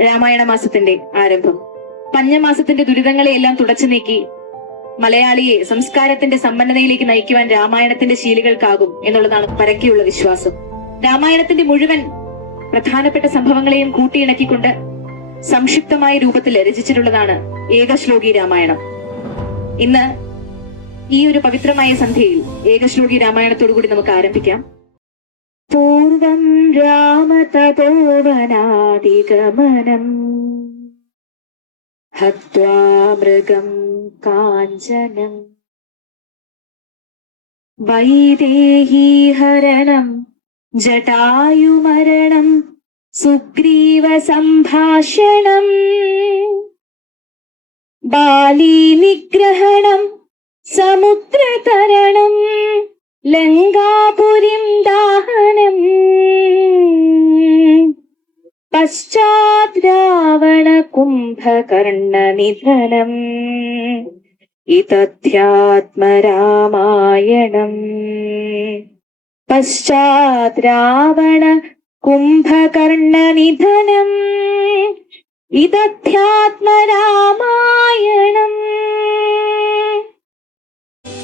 രാമായണ മാസത്തിന്റെ ആരംഭം. പഞ്ഞമാസത്തിന്റെ ദുരിതങ്ങളെയെല്ലാം തുടച്ചു നീക്കി മലയാളിയെ സംസ്കാരത്തിന്റെ സമ്പന്നതയിലേക്ക് നയിക്കുവാൻ രാമായണത്തിന്റെ ശീലുകൾക്കാകും എന്നുള്ളതാണ് പരക്കെയുള്ള വിശ്വാസം. രാമായണത്തിന്റെ മുഴുവൻ പ്രധാനപ്പെട്ട സംഭവങ്ങളെയും കൂട്ടിയിണക്കിക്കൊണ്ട് സംക്ഷിപ്തമായ രൂപത്തിൽ രചിച്ചിട്ടുള്ളതാണ് ഏകശ്ലോകി രാമായണം. ഇന്ന് ഈ ഒരു പവിത്രമായ സന്ധ്യയിൽ ഏകശ്ലോകി രാമായണത്തോടുകൂടി നമുക്ക് ആരംഭിക്കാം. പൂർവം രാമതപോവനാദിഗമനം ഹത്വാ മൃഗം കാഞ്ചനം വൈദേഹീഹരണം ജടായുമരണം സുഗ്രീവ സംഭാഷണം ബാലീനിഗ്രഹണം സമുദ്രതരണം ലങ്കാപുരിം ദാഹനം പശ്ചാത് രാവണ കുംഭകർണ നിധനം ഇതധ്യാത്മരാമായണം. പശ്ചാത് രാവണ കുംഭകർണ നിധനം ഇതധ്യാത്മരാമായണം.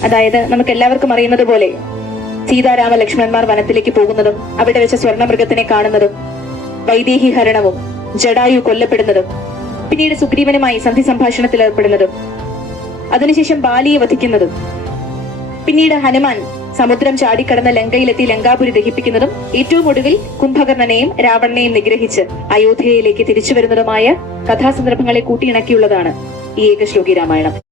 അതായത് നമുക്ക് എല്ലാവർക്കും അറിയുന്നത് പോലെ സീതാരാമ ലക്ഷ്മണന്മാർ വനത്തിലേക്ക് പോകുന്നതും അവിടെ വെച്ച സ്വർണ്ണമൃഗത്തിനെ കാണുന്നതും വൈദേഹി ഹരണവും ജടായു കൊല്ലപ്പെടുന്നതും പിന്നീട് സുഗ്രീവനുമായി സന്ധി സംഭാഷണത്തിൽ ഏർപ്പെടുന്നതും അതിനുശേഷം ബാലിയെ വധിക്കുന്നതും പിന്നീട് ഹനുമാൻ സമുദ്രം ചാടിക്കടന്ന ലങ്കയിലെത്തി ലങ്കാപുരി ദഹിപ്പിക്കുന്നതും ഏറ്റവും ഒടുവിൽ കുംഭകർണനെയും രാവണനെയും നിഗ്രഹിച്ച് അയോധ്യയിലേക്ക് തിരിച്ചു വരുന്നതുമായ കഥാസന്ദർഭങ്ങളെ കൂട്ടിയിണക്കിയുള്ളതാണ് ഈ ഏകശ്ലോകി രാമായണം.